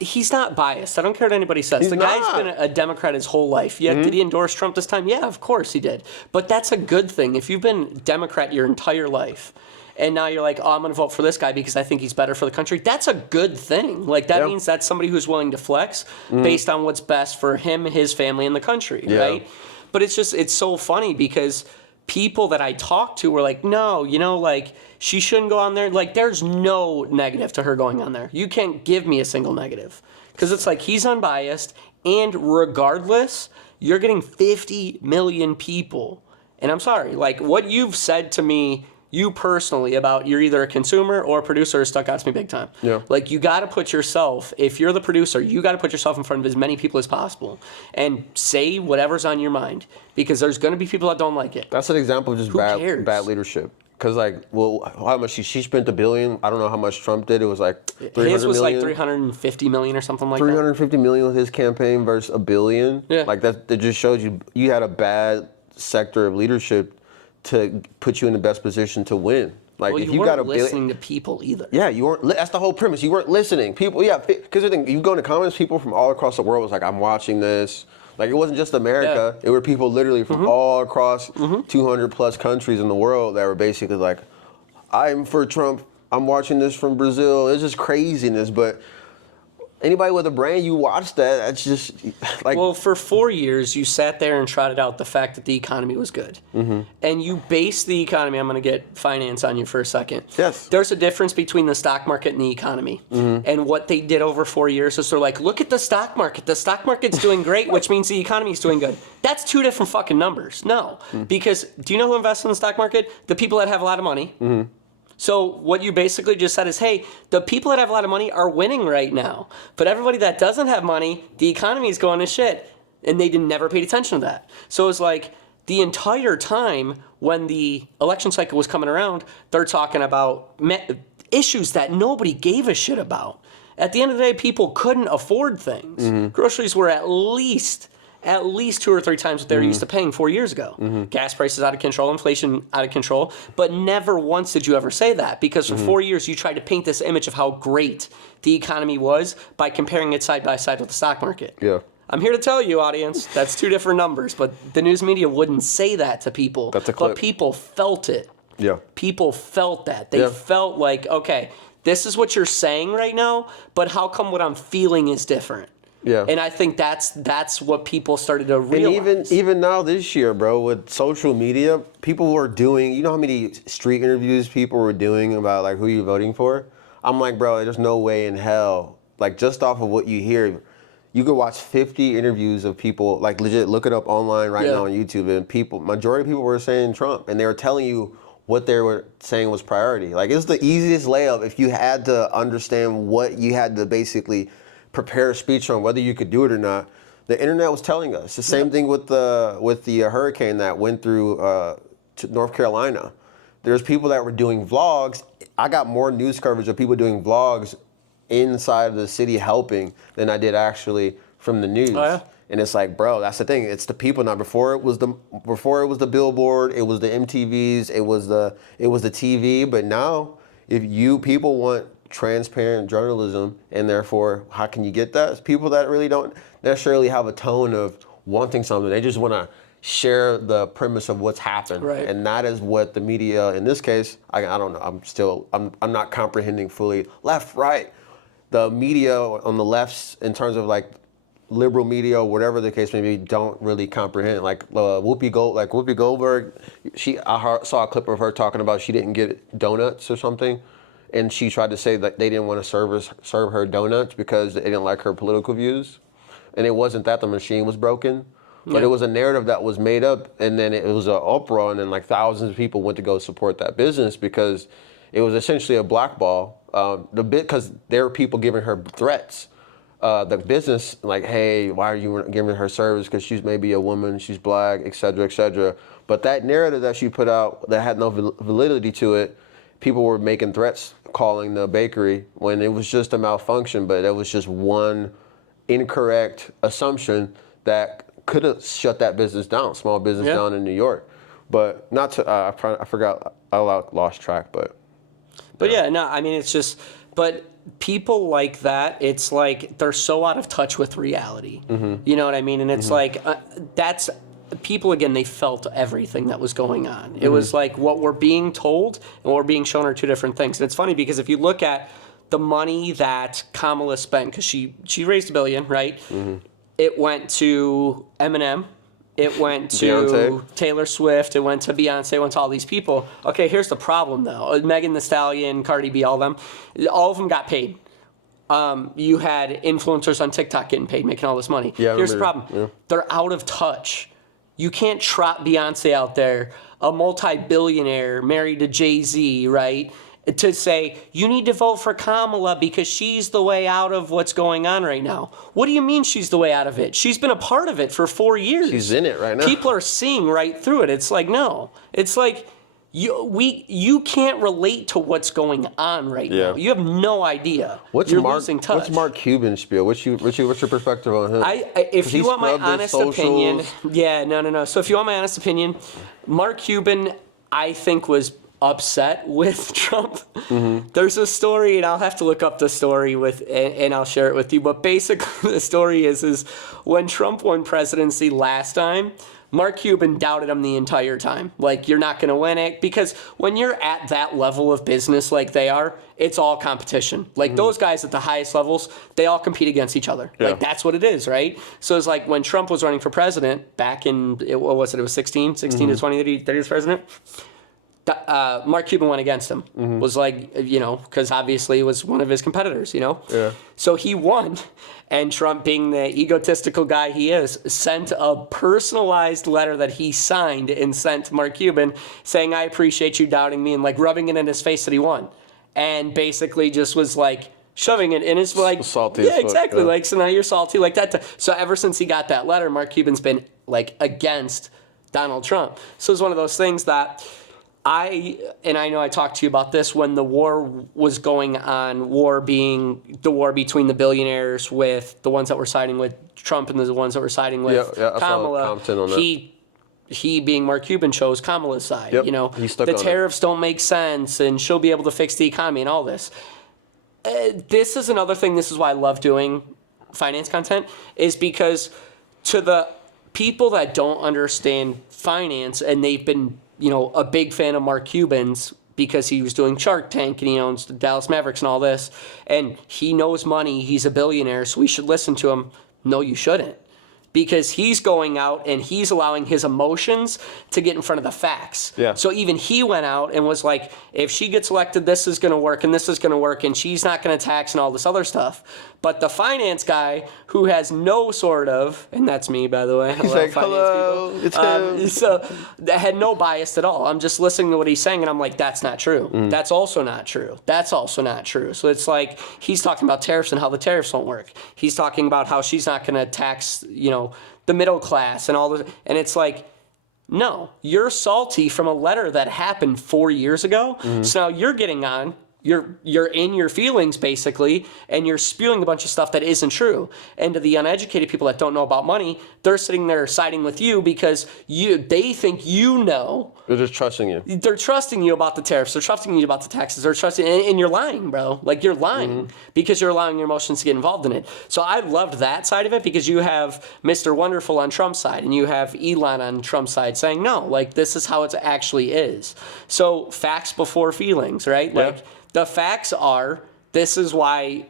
he's not biased. I don't care what anybody says. The guy's been a Democrat his whole life. Yeah, did he endorse Trump this time? Yeah, of course he did. But that's a good thing. If you've been Democrat your entire life, and now you're like, oh, I'm going to vote for this guy because I think he's better for the country. That's a good thing. Like, that means that's somebody who's willing to flex based on what's best for him, his family, and the country, right? But it's so funny because people that I talk to were like, no, like, she shouldn't go on there. Like, there's no negative to her going on there. You can't give me a single negative. Because it's like, he's unbiased, And regardless, you're getting 50 million people. And I'm sorry, like what you've said to me, you personally, about you're either a consumer or a producer has stuck out to me big time. Yeah. Like you got to put yourself, if you're the producer, you got to put yourself in front of as many people as possible and say whatever's on your mind, because there's going to be people that don't like it. That's an example of just bad leadership. Because, like, well, how much she spent $1 billion. I don't know how much Trump did. It was like 300 His was million. like 350 million or something like 350 million with his campaign versus $1 billion. Yeah. Like that just shows you had a bad sector of leadership to put you in the best position to win. Like well, if you you weren't got a listening to people either. Yeah, you weren't. That's the whole premise. You weren't listening. People, yeah, because the thing, you go in the comments, people from all across the world was like, "I'm watching this." Like it wasn't just America. It were people literally from all across 200 plus countries in the world that were basically like, "I'm for Trump. I'm watching this from Brazil." It's just craziness, but. Anybody with a brain, you watch that. That's just like. Well, for 4 years, you sat there and trotted out the fact that the economy was good. And you based the economy. I'm going to get finance on you for a second. Yes. There's a difference between the stock market and the economy. And what they did over 4 years is they're like, look at the stock market. The stock market's doing great, which means the economy's doing good. That's two different fucking numbers. No. Because do you know who invests in the stock market? The people that have a lot of money. So what you basically just said is, hey, the people that have a lot of money are winning right now. But everybody that doesn't have money, the economy is going to shit. And they never paid attention to that. So it's like the entire time when the election cycle was coming around, they're talking about issues that nobody gave a shit about. At the end of the day, people couldn't afford things. Groceries were at least 2 or 3 times what they were used to paying 4 years ago. Gas prices out of control, inflation out of control, but never once did you ever say that, because for 4 years you tried to paint this image of how great the economy was by comparing it side by side with the stock market. Yeah. I'm here to tell you, audience, that's two different numbers, but the news media wouldn't say that to people. That's a clip. But people felt it. Yeah. People felt that. They felt like, okay, this is what you're saying right now, but how come what I'm feeling is different? Yeah. And I think that's what people started to realize. And even now this year, bro, with social media, people were doing, you know how many street interviews people were doing about like who you're voting for? I'm like, bro, there's no way in hell. Like just off of what you hear, you could watch 50 interviews of people, like legit, look it up online right now on YouTube, and majority of people were saying Trump, and they were telling you what they were saying was priority. Like it's the easiest layup if you had to understand what you had to basically prepare a speech on, whether you could do it or not. The internet was telling us. The same thing with the hurricane that went through to North Carolina. There's people that were doing vlogs. I got more news coverage of people doing vlogs inside of the city helping than I did actually from the news. Oh, yeah? And it's like, bro, that's the thing. It's the people now. Before it was the billboard, it was the MTVs, it was the TV. But now, if people want transparent journalism, and therefore, how can you get that? It's people that really don't necessarily have a tone of wanting something. They just want to share the premise of what's happened, and that is what the media, in this case, I don't know. I'm not comprehending fully. Left, right, the media on the lefts, in terms of like liberal media or whatever the case may be, don't really comprehend. Like Whoopi Goldberg, I saw a clip of her talking about she didn't get donuts or something. And she tried to say that they didn't want to serve her donuts because they didn't like her political views. And it wasn't that the machine was broken, but it was a narrative that was made up, and then it was an uproar, and then like thousands of people went to go support that business because it was essentially a blackball. Because there were people giving her threats. The business, like, hey, why are you giving her service? Because she's maybe a woman, she's black, et cetera, et cetera. But that narrative that she put out that had no validity to it, people were making threats, calling the bakery when it was just a malfunction, but it was just one incorrect assumption that could have shut that business down, small business down in New York. But not to, I forgot, I lost track, but. Yeah, no, I mean, it's just, but people like that, it's like they're so out of touch with reality. You know what I mean? And it's like, that's, people, again, they felt everything that was going on. It was like what we're being told and what we're being shown are two different things. And it's funny because if you look at the money that Kamala spent, because she raised $1 billion, right? It went to Eminem. It went to Beyonce. Taylor Swift. It went to Beyonce. It went to all these people. Okay, here's the problem, though. Megan Thee Stallion, Cardi B, all of them got paid. You had influencers on TikTok getting paid, making all this money. Yeah, here's the problem. Yeah. They're out of touch. You can't trot Beyonce out there, a multi-billionaire married to Jay-Z, right? To say, you need to vote for Kamala because she's the way out of what's going on right now. What do you mean she's the way out of it? She's been a part of it for 4 years. She's in it right now. People are seeing right through it. It's like, no. It's like, you can't relate to what's going on right now. You have no idea. You're losing touch. What's Mark Cuban's spiel? What's your perspective on him? If you want my honest opinion, no. So if you want my honest opinion, Mark Cuban, I think, was upset with Trump. Mm-hmm. There's a story, and I'll have to look up the story and I'll share it with you. But basically, the story is when Trump won presidency last time, Mark Cuban doubted him the entire time. Like, you're not going to win it. Because when you're at that level of business like they are, it's all competition. Like, those guys at the highest levels, they all compete against each other. Yeah. Like, that's what it is, right? So it's like when Trump was running for president back in, what was it? It was 16 to 20 that he was president. Mark Cuban went against him. Was like, because obviously it was one of his competitors, Yeah. So he won. And Trump, being the egotistical guy he is, sent a personalized letter that he signed and sent to Mark Cuban saying, I appreciate you doubting me, and like rubbing it in his face that he won. And basically just was like shoving it in his, like, salty. Yeah, exactly. Yeah. Like, so now you're salty like that. So ever since he got that letter, Mark Cuban's been like against Donald Trump. So it's one of those things that I know I talked to you about this when the war was going on, war being the war between the billionaires with the ones that were siding with Trump and the ones that were siding with Kamala. He being Mark Cuban chose Kamala's side. Yep. The tariffs don't make sense and she'll be able to fix the economy and all this. This is another thing. This is why I love doing finance content, is because to the people that don't understand finance and they've been a big fan of Mark Cuban's because he was doing Shark Tank and he owns the Dallas Mavericks and all this, and he knows money, he's a billionaire, so we should listen to him. No, you shouldn't. Because he's going out and he's allowing his emotions to get in front of the facts. Yeah. So even he went out and was like, if she gets elected, this is going to work and this is going to work and she's not going to tax and all this other stuff. But the finance guy who has no sort of, and that's me, by the way. He's like, hello, it's him. So that had no bias at all. I'm just listening to what he's saying and I'm like, that's not true. That's also not true. That's also not true. So it's like he's talking about tariffs and how the tariffs won't work. He's talking about how she's not going to tax, the middle class and all this. And it's like, no, you're salty from a letter that happened 4 years ago. So now you're getting on. You're in your feelings, basically, and you're spewing a bunch of stuff that isn't true. And to the uneducated people that don't know about money, they're sitting there siding with you because they think you know. They're just trusting you. They're trusting you about the tariffs. They're trusting you about the taxes. They're trusting, and you're lying, bro. Like, you're lying because you're allowing your emotions to get involved in it. So I loved that side of it because you have Mr. Wonderful on Trump's side and you have Elon on Trump's side saying, no, like, this is how it actually is. So facts before feelings, right? Yeah. Like, the facts are, this is why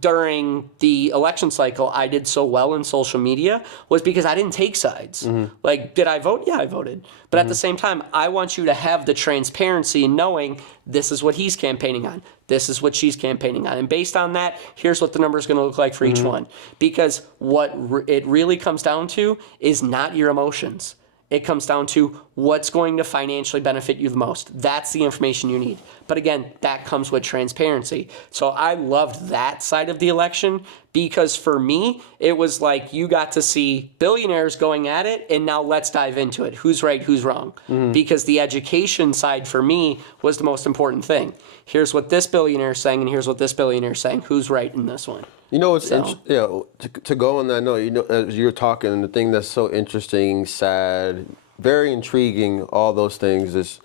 during the election cycle I did so well in social media, was because I didn't take sides. Like, did I vote? Yeah, I voted. But at the same time, I want you to have the transparency in knowing this is what he's campaigning on. This is what she's campaigning on. And based on that, here's what the number is going to look like for each one. Because what it really comes down to is not your emotions. It comes down to what's going to financially benefit you the most. That's the information you need. But again, that comes with transparency. So I loved that side of the election because for me, it was like you got to see billionaires going at it, and now let's dive into it. Who's right, who's wrong? Because the education side for me was the most important thing. Here's what this billionaire is saying, and here's what this billionaire is saying. Who's right in this one? To go on that note, as you're talking, the thing that's so interesting, sad, very intriguing, all those things is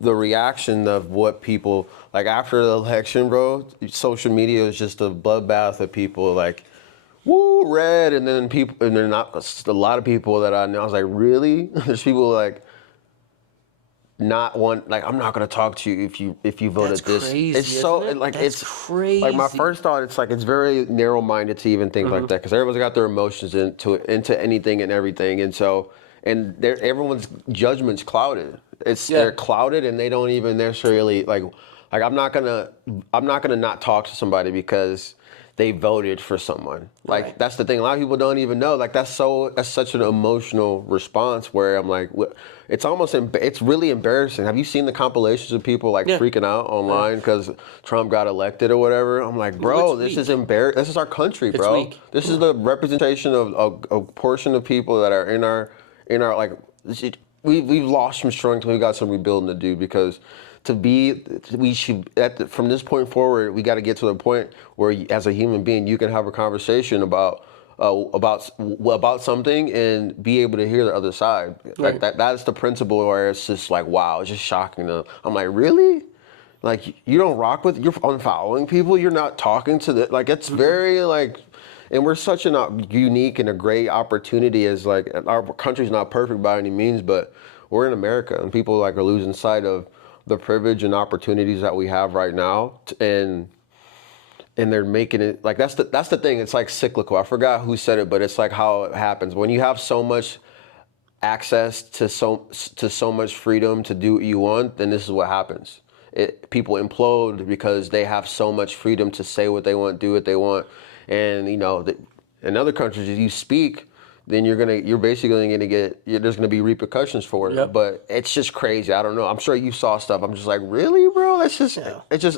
the reaction of what people, like after the election, bro, social media is just a bloodbath of people like, woo, red, and then not a lot of people that I know. I was like, really? There's people like, not one, like, I'm not gonna talk to you if you voted this. Crazy, it's so it? like That's it's crazy. Like my first thought, it's like it's very narrow minded to even think like that because everyone's got their emotions into anything and everything, and so everyone's judgment's clouded. They're clouded and they don't even necessarily like I'm not gonna not talk to somebody because they voted for someone. Like, that's the thing. A lot of people don't even know. Like, that's such an emotional response where I'm like, it's it's really embarrassing. Have you seen the compilations of people like freaking out online because Trump got elected or whatever? I'm like, bro, this is embarrassing. This is our country, bro. This is the representation of a portion of people that are in our like, we've lost some strength and we got some rebuilding to do, because we should, from this point forward, we got to get to the point where, as a human being, you can have a conversation about something and be able to hear the other side. Like that's the principle where it's just like, wow, it's just shocking. I'm like, really? Like, you don't rock with, you're unfollowing people, you're not talking to the, like, it's very like, and we're such a unique and a great opportunity as, like, our country's not perfect by any means, but we're in America and people like are losing sight of the privilege and opportunities that we have right now, and they're making it like, that's the thing. It's like cyclical. I forgot who said it, but it's like how it happens when you have so much access to so much freedom to do what you want. Then this is what happens. People implode because they have so much freedom to say what they want, do what they want, and in other countries, if you speak, then you're basically gonna get, there's gonna be repercussions for it. Yep. But it's just crazy. I don't know. I'm sure you saw stuff. I'm just like, really, bro? It's just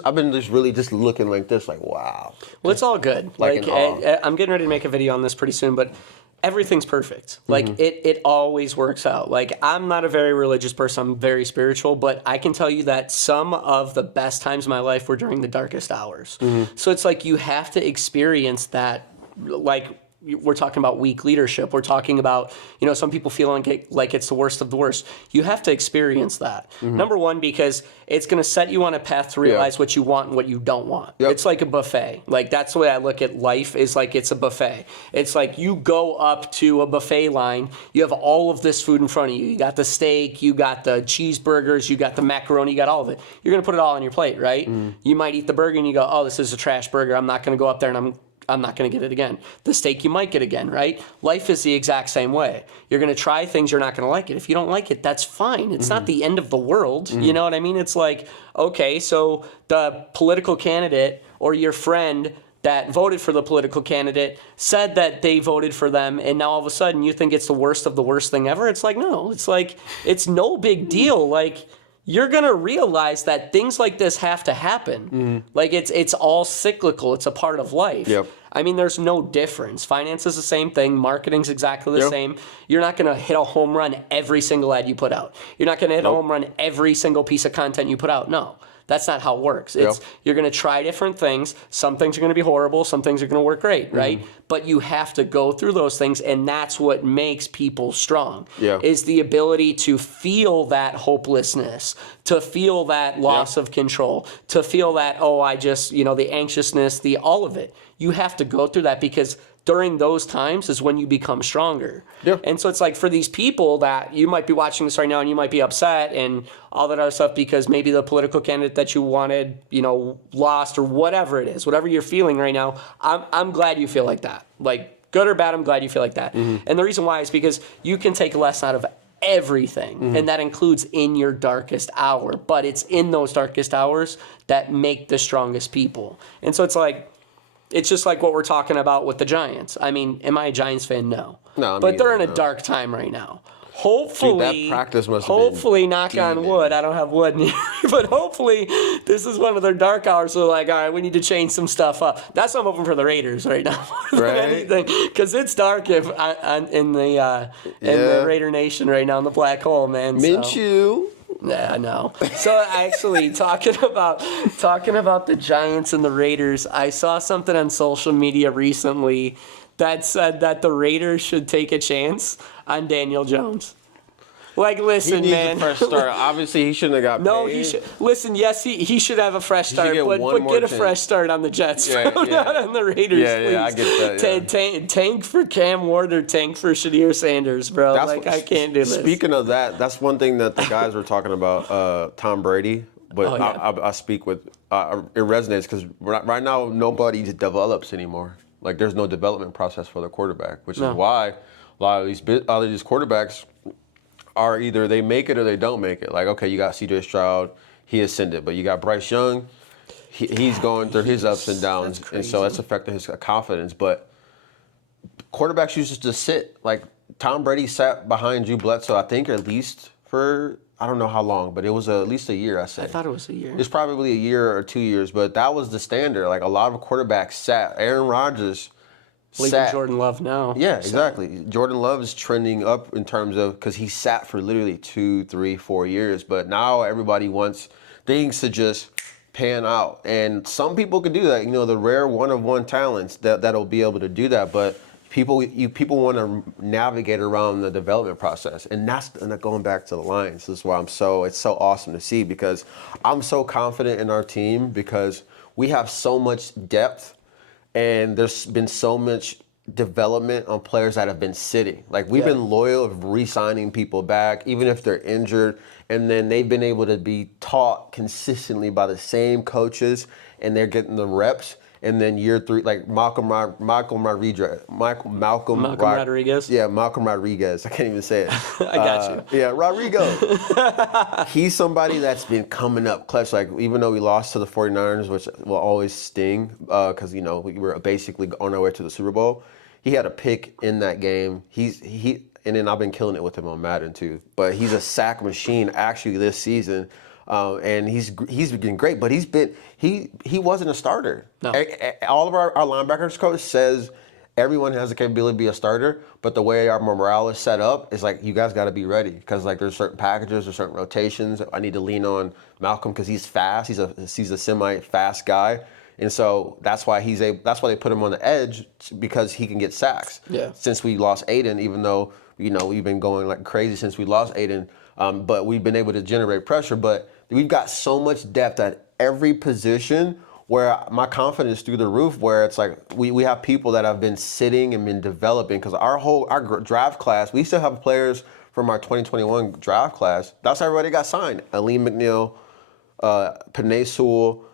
I've been really just looking like this, like, wow. Well, it's all good. Like I'm getting ready to make a video on this pretty soon, but everything's perfect. Like it always works out. Like, I'm not a very religious person. I'm very spiritual, but I can tell you that some of the best times of my life were during the darkest hours. So it's like, you have to experience that. Like, we're talking about weak leadership. We're talking about, some people feel like it's the worst of the worst. You have to experience that. Number one, because it's going to set you on a path to realize what you want and what you don't want. Yep. It's like a buffet. Like, that's the way I look at life, is like it's a buffet. It's like you go up to a buffet line. You have all of this food in front of you. You got the steak, you got the cheeseburgers, you got the macaroni, you got all of it. You're going to put it all on your plate, right? You might eat the burger and you go, oh, this is a trash burger. I'm not going to go up there and I'm not going to get it again. The steak you might get again, right? Life is the exact same way. You're going to try things, you're not going to like it. If you don't like it, that's fine. It's not the end of the world. You know what I mean? It's like, okay, so the political candidate or your friend that voted for the political candidate said that they voted for them, and now all of a sudden you think it's the worst of the worst thing ever. It's like, no, it's like, it's no big deal. Like, you're going to realize that things like this have to happen. Like, it's all cyclical. It's a part of life. Yep. I mean, there's no difference. Finance is the same thing. Marketing's exactly the same. You're not going to hit a home run every single ad you put out. You're not going to hit a home run every single piece of content you put out. No. That's not how it works. You're going to try different things. Some things are going to be horrible. Some things are going to work great, right? But you have to go through those things, and that's what makes people strong, is the ability to feel that hopelessness, to feel that loss of control, to feel that, the anxiousness, all of it. You have to go through that, because during those times is when you become stronger. And so it's like, for these people that you might be watching this right now and you might be upset and all that other stuff because maybe the political candidate that you wanted, lost, or whatever it is, whatever you're feeling right now, I'm glad you feel like that. Like, good or bad, I'm glad you feel like that. And the reason why is because you can take a lesson out of everything, and that includes in your darkest hour. But it's in those darkest hours that make the strongest people. And so it's like, it's just like what we're talking about with the Giants. I mean, am I a Giants fan? No. But they're in a dark time right now. Hopefully, dude, that practice must have been knock on wood. I don't have wood in here, but hopefully this is one of their dark hours. So like, all right, we need to change some stuff up. That's why I'm hoping for the Raiders right now, more than anything, because it's dark in the Raider Nation right now in the black hole, man. Minshew. Yeah, I know. So actually, talking about the Giants and the Raiders, I saw something on social media recently that said that the Raiders should take a chance on Daniel Jones. Like, listen, he needs man. a fresh start. Obviously, he shouldn't have got paid. No, he should. Listen, yes, he should have a fresh start, but get a fresh start on the Jets, not on the Raiders. Please. I get that. Tank for Cam Ward or tank for Shadir Sanders, bro. I can't do this. Speaking of that, that's one thing that the guys were talking about, Tom Brady. But I speak with it resonates because right now nobody develops anymore. Like, there's no development process for the quarterback, which is why a lot of these quarterbacks are either they make it or they don't make it. Like, okay, you got C.J. Stroud, he ascended, but you got Bryce Young, he's going through his ups and downs, and so that's affecting his confidence. But quarterbacks used to sit. Like Tom Brady sat behind Drew Bledsoe, I think, at least for I don't know how long, but it was at least a year. I say. I thought it was a year. It's probably a year or 2 years, but that was the standard. Like a lot of quarterbacks sat. Aaron Rodgers. Even Jordan Love now. Yeah, exactly. Jordan Love is trending up in terms of because he sat for literally 2, 3, 4 years, but now everybody wants things to just pan out, and some people could do that. You know, the rare one of one talents that'll be able to do that, but people want to navigate around the development process, and that's going back to the Lions. This is why it's so awesome to see because I'm so confident in our team because we have so much depth. And there's been so much development on players that have been sitting. Like, we've been loyal of re-signing people back, even if they're injured. And then they've been able to be taught consistently by the same coaches, and they're getting the reps. And then year 3, like Malcolm Rodriguez. Yeah, Malcolm Rodriguez. I can't even say it. I got you. Yeah, Rodrigo. He's somebody that's been coming up clutch. Like, even though we lost to the 49ers, which will always sting because, you know, we were basically on our way to the Super Bowl. He had a pick in that game. And then I've been killing it with him on Madden too. But he's a sack machine actually this season. And he's been great, but he wasn't a starter. No. All of our linebackers coach says everyone has the capability to be a starter, but the way our morale is set up is like you guys got to be ready because like there's certain packages or certain rotations. I need to lean on Malcolm because he's fast. He's a semi-fast guy, and so that's why they put him on the edge because he can get sacks. Yeah. Since we lost Aiden, even though we've been going like crazy since we lost Aiden, but we've been able to generate pressure, but. We've got so much depth at every position where my confidence through the roof, where it's like we have people that have been sitting and been developing because our draft class, we still have players from our 2021 draft class. That's everybody got signed. Aleem McNeil, Penei Sewell,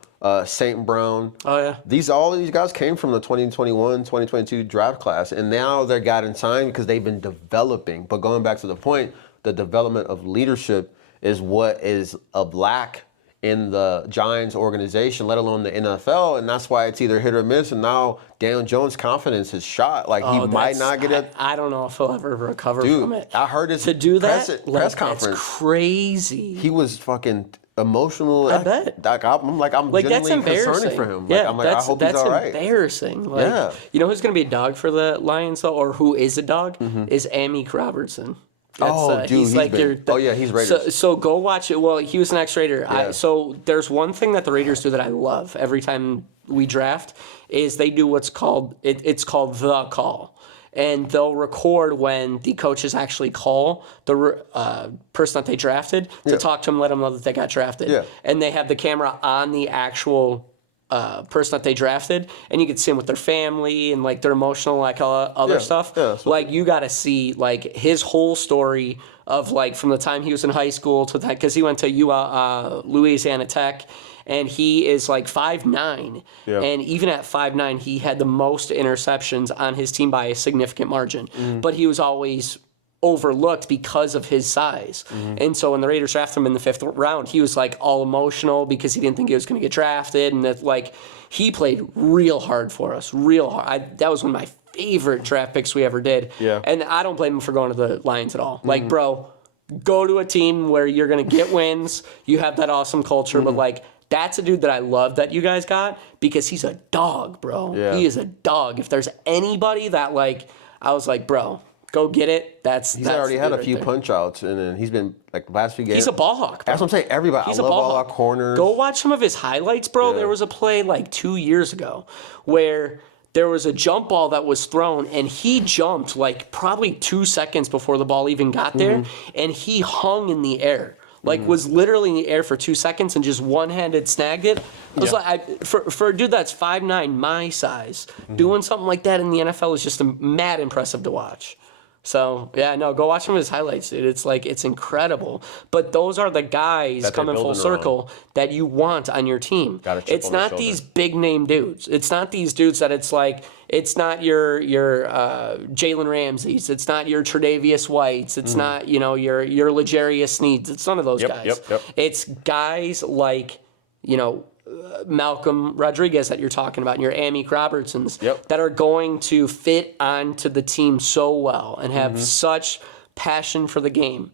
St. Brown. Oh, yeah. All of these guys came from the 2021, 2022 draft class, and now they're gotten signed because they've been developing. But going back to the point, the development of leadership is what is a lack in the Giants organization, let alone the NFL, and that's why it's either hit or miss. And now Daniel Jones' confidence is shot. Like he might not get it. I don't know if he'll ever recover from it. I heard his to do that press conference. It's crazy. He was fucking emotional. I bet. I'm genuinely concerning for him. Yeah, I hope he's all right. That's embarrassing. You know who's going to be a dog for the Lions though, or who is a dog? Is Amik Robertson. Dude, he's Raiders. So go watch it. Well, he was an ex-Raider. Yeah. So there's one thing that the Raiders do that I love every time we draft is they do what's called it's called the call, and they'll record when the coaches actually call the person that they drafted to talk to them, let them know that they got drafted. Yeah. And they have the camera on the actual person that they drafted, and you can see him with their family and like their emotional like other stuff. Yeah, like you got to see like his whole story of like from the time he was in high school to that because he went to Louisiana Tech, and he is like 5'9", and even at 5'9", he had the most interceptions on his team by a significant margin. But he was always overlooked because of his size. And so when the Raiders drafted him in the 5th round, he was like all emotional because he didn't think he was going to get drafted, and that like he played real hard for us, real hard. That was one of my favorite draft picks we ever did. Yeah. And I don't blame him for going to the Lions at all. Like, bro, go to a team where you're going to get wins. You have that awesome culture, but like that's a dude that I love that you guys got because he's a dog, bro. Yeah. He is a dog. If there's anybody that like I was like, bro, go get it. He's already had a few punch outs, and then he's been like the last few games. He's a ball hawk, bro. That's what I'm saying. Everybody, He's I a love ball hawk corners. Go watch some of his highlights, bro. Yeah. There was a play like 2 years ago where there was a jump ball that was thrown, and he jumped like probably 2 seconds before the ball even got there, and he hung in the air. Like was literally in the air for 2 seconds and just one-handed snagged it. I was like, for a dude that's 5'9", my size, doing something like that in the NFL is just mad impressive to watch. So, yeah, no, go watch some of his highlights, dude. It's like, it's incredible. But those are the guys coming full circle that you want on your team. It's not these big name dudes. It's not these dudes that it's like, it's not your Jalen Ramseys. It's not your Tre'Davious Whites. It's not, your L'Jarius Sneeds. It's none of those guys. It's guys like, Malcolm Rodriguez that you're talking about, and your Amik Robertsons Yep. that are going to fit onto the team so well and have such passion for the game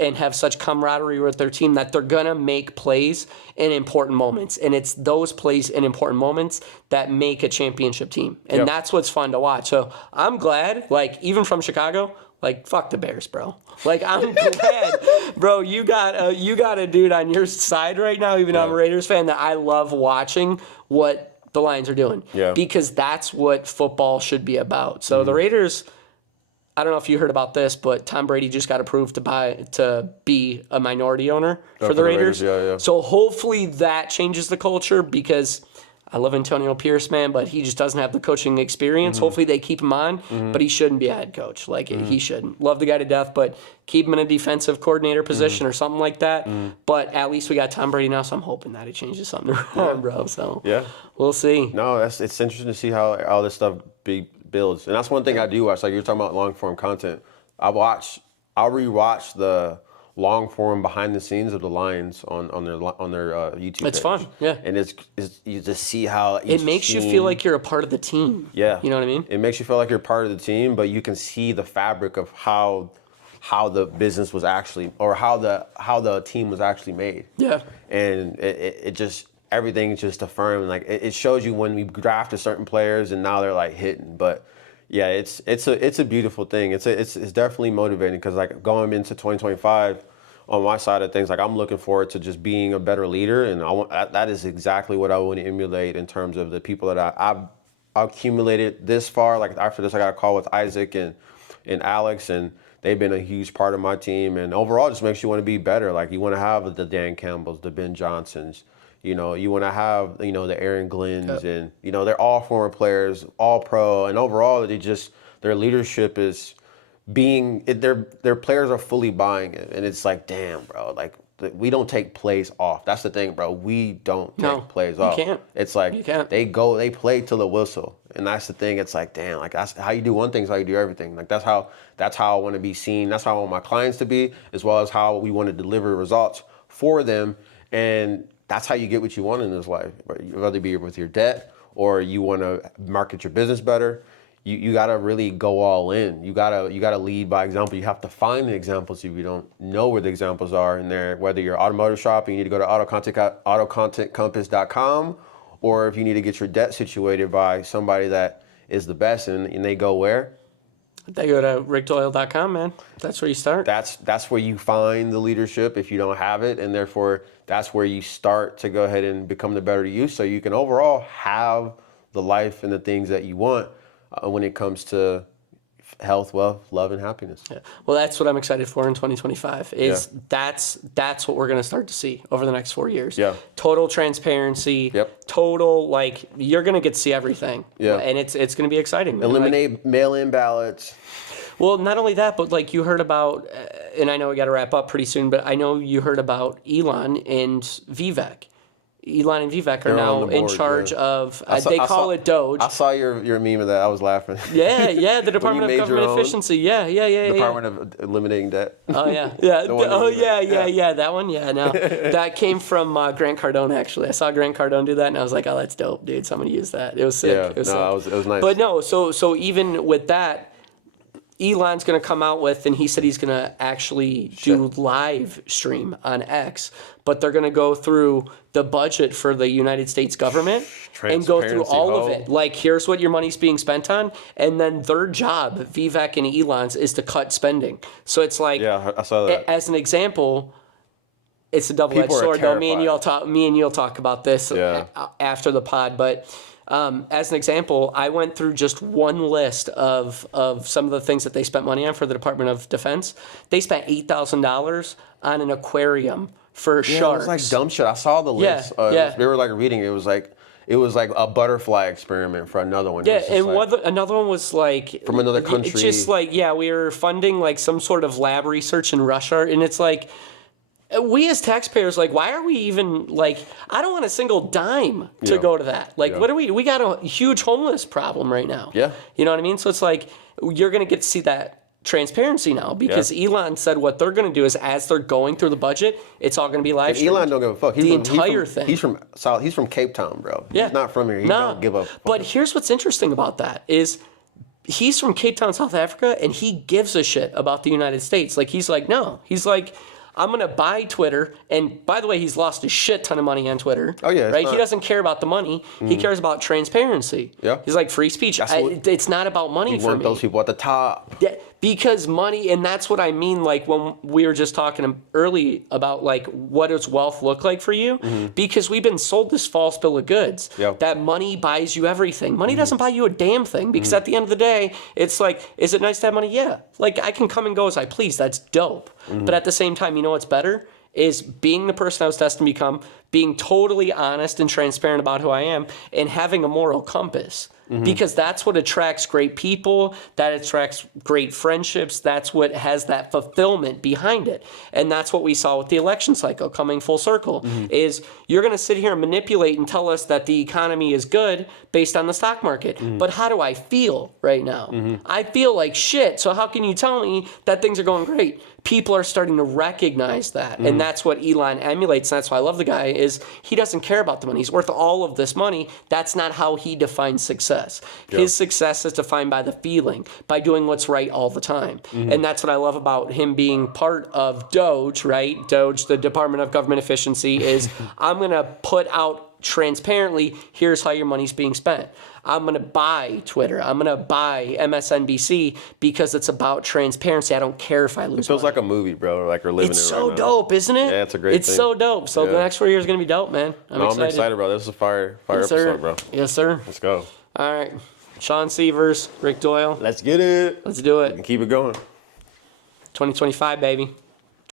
and have such camaraderie with their team that they're going to make plays in important moments. And it's those plays in important moments that make a championship team. And that's what's fun to watch. So I'm glad, like, even from Chicago, like, fuck the Bears, bro. Like, I'm glad, bro, you got a dude on your side right now, even though I'm a Raiders fan, that I love watching what the Lions are doing. Yeah. Because that's what football should be about. So the Raiders, I don't know if you heard about this, but Tom Brady just got approved to be a minority owner for the Raiders. Yeah. So hopefully that changes the culture, because I love Antonio Pierce, man, but he just doesn't have the coaching experience. Hopefully they keep him on, but he shouldn't be a head coach. Like, he shouldn't. Love the guy to death, but keep him in a defensive coordinator position or something like that. But at least we got Tom Brady now, so I'm hoping that he changes something around, bro. So we'll see. No, it's interesting to see how all this stuff builds. And that's one thing I do watch. Like, you're talking about long-form content. I'll rewatch the long form behind the scenes of the Lions on their YouTube page. It's fun, yeah. And it's you just see how it makes you feel like you're a part of the team. Yeah. You know what I mean? It makes you feel like you're part of the team, but you can see the fabric of how the business was actually, or how the team was actually made. Yeah. And it just, everything's just affirmed. Like, it shows you when we drafted certain players and now they're like hitting. But yeah, it's a beautiful thing. It's definitely motivating, because, like, going into 2025, on my side of things, like, I'm looking forward to just being a better leader, and that is exactly what I want to emulate in terms of the people that I've accumulated this far. Like, after this, I got a call with Isaac and Alex, and they've been a huge part of my team. And overall, it just makes you want to be better. Like, you want to have the Dan Campbells, the Ben Johnsons. You know, you want to have, the Aaron Glenns, and, they're all former players, all pro, and overall, their leadership is their players are fully buying it. And it's like, damn, bro, like, we don't take plays off. That's the thing, bro. We don't take plays off. You can't. It's like, you can't. they play till the whistle. And that's the thing. It's like, damn, like, that's how you do one thing is how you do everything. Like, that's how I want to be seen. That's how I want my clients to be, as well as how we want to deliver results for them. And that's how you get what you want in this life. Whether it be with your debt, or you want to market your business better, you got to really go all in. You got to lead by example. You have to find the examples if you don't know where the examples are in there. Whether you're automotive shop, you need to go to autocontentcompass.com, or if you need to get your debt situated by somebody that is the best, and they go where? They go to rickdoyle.com, man. That's where you start. That's where you find the leadership if you don't have it, and therefore that's where you start to go ahead and become the better you, so you can overall have the life and the things that you want when it comes to health, wealth, love, and happiness. Yeah. Well, that's what I'm excited for in 2025. That's what we're going to start to see over the next 4 years. Yeah. Total transparency. Yep. Total, like, you're going to get to see everything. Yeah. And it's going to be exciting. Man. Eliminate mail-in ballots. Well, not only that, but, like, you heard about, and I know we got to wrap up pretty soon, but I know you heard about Elon and Vivek. Elon and Vivek are now in charge of, they call it Doge. I saw your meme of that. I was laughing. Yeah, the Department of Government Efficiency. Yeah. Department of Eliminating Debt. Oh, yeah. That one. Yeah, no. That came from Grant Cardone, actually. I saw Grant Cardone do that, and I was like, oh, that's dope, dude. Somebody used that. It was sick. Yeah, it was nice. But no, so even with that, Elon's going to come out with, and he said he's going to actually do live stream on X, but they're going to go through the budget for the United States government and go through all of it. Like, here's what your money's being spent on, and then their job, Vivek and Elon's, is to cut spending. So it's like, yeah, I saw that. As an example, it's a double-edged sword, though. Me and you'll talk about this after the pod, but as an example, I went through just one list of some of the things that they spent money on for the Department of Defense. They spent $8,000 on an aquarium for sharks. It was like dumb shit. I saw the list. They were like reading it. It was like a butterfly experiment for another one. Yeah, and another one was like from another country. It's just like, we were funding like some sort of lab research in Russia, and it's like, we as taxpayers, like, why are we even, like, I don't want a single dime to go to that. Like, what are we got a huge homeless problem right now. Yeah. You know what I mean? So it's like, you're going to get to see that transparency now because Elon said what they're going to do is as they're going through the budget, it's all going to be live streamed. Elon don't give a fuck. Thing. He's from Cape Town, bro. Yeah. He's not from here. He don't give a fuck. But here's what's interesting about that is he's from Cape Town, South Africa, and he gives a shit about the United States. Like, he's like, no. He's like, I'm going to buy Twitter. And by the way, he's lost a shit ton of money on Twitter. Oh, yeah. Right? He doesn't care about the money. He cares about transparency. Yeah. He's like, free speech. It's not about money for me. Those people at the top. Yeah, because money, and that's what I mean, like when we were just talking early about like what does wealth look like for you? Because we've been sold this false bill of goods that money buys you everything. Money doesn't buy you a damn thing because at the end of the day, it's like, is it nice to have money? Yeah. Like I can come and go as I please. That's dope. But at the same time, you know what's better? Is being the person I was destined to become, being totally honest and transparent about who I am, and having a moral compass. Because that's what attracts great people, that attracts great friendships, that's what has that fulfillment behind it. And that's what we saw with the election cycle coming full circle, is you're going to sit here and manipulate and tell us that the economy is good based on the stock market. But how do I feel right now? I feel like shit, so how can you tell me that things are going great? People are starting to recognize that. And that's what Elon emulates. And that's why I love the guy is he doesn't care about the money. He's worth all of this money. That's not how he defines success. His success is defined by the feeling, by doing what's right all the time. And that's what I love about him being part of Doge, right? Doge, the Department of Government Efficiency, is I'm going to put out transparently, here's how your money's being spent. I'm going to buy Twitter. I'm going to buy MSNBC because it's about transparency. I don't care if I lose. It feels like a movie, bro. Like we're living it's it so right dope, now. isn't it? Yeah, it's a great It's thing. so dope. So the next 4 years are going to be dope, man. I'm excited, bro. This is a fire yes, episode, bro. Yes, sir. Let's go. All right. Sean Severs, Rick Doyle. Let's get it. Let's do it. And keep it going. 2025, baby.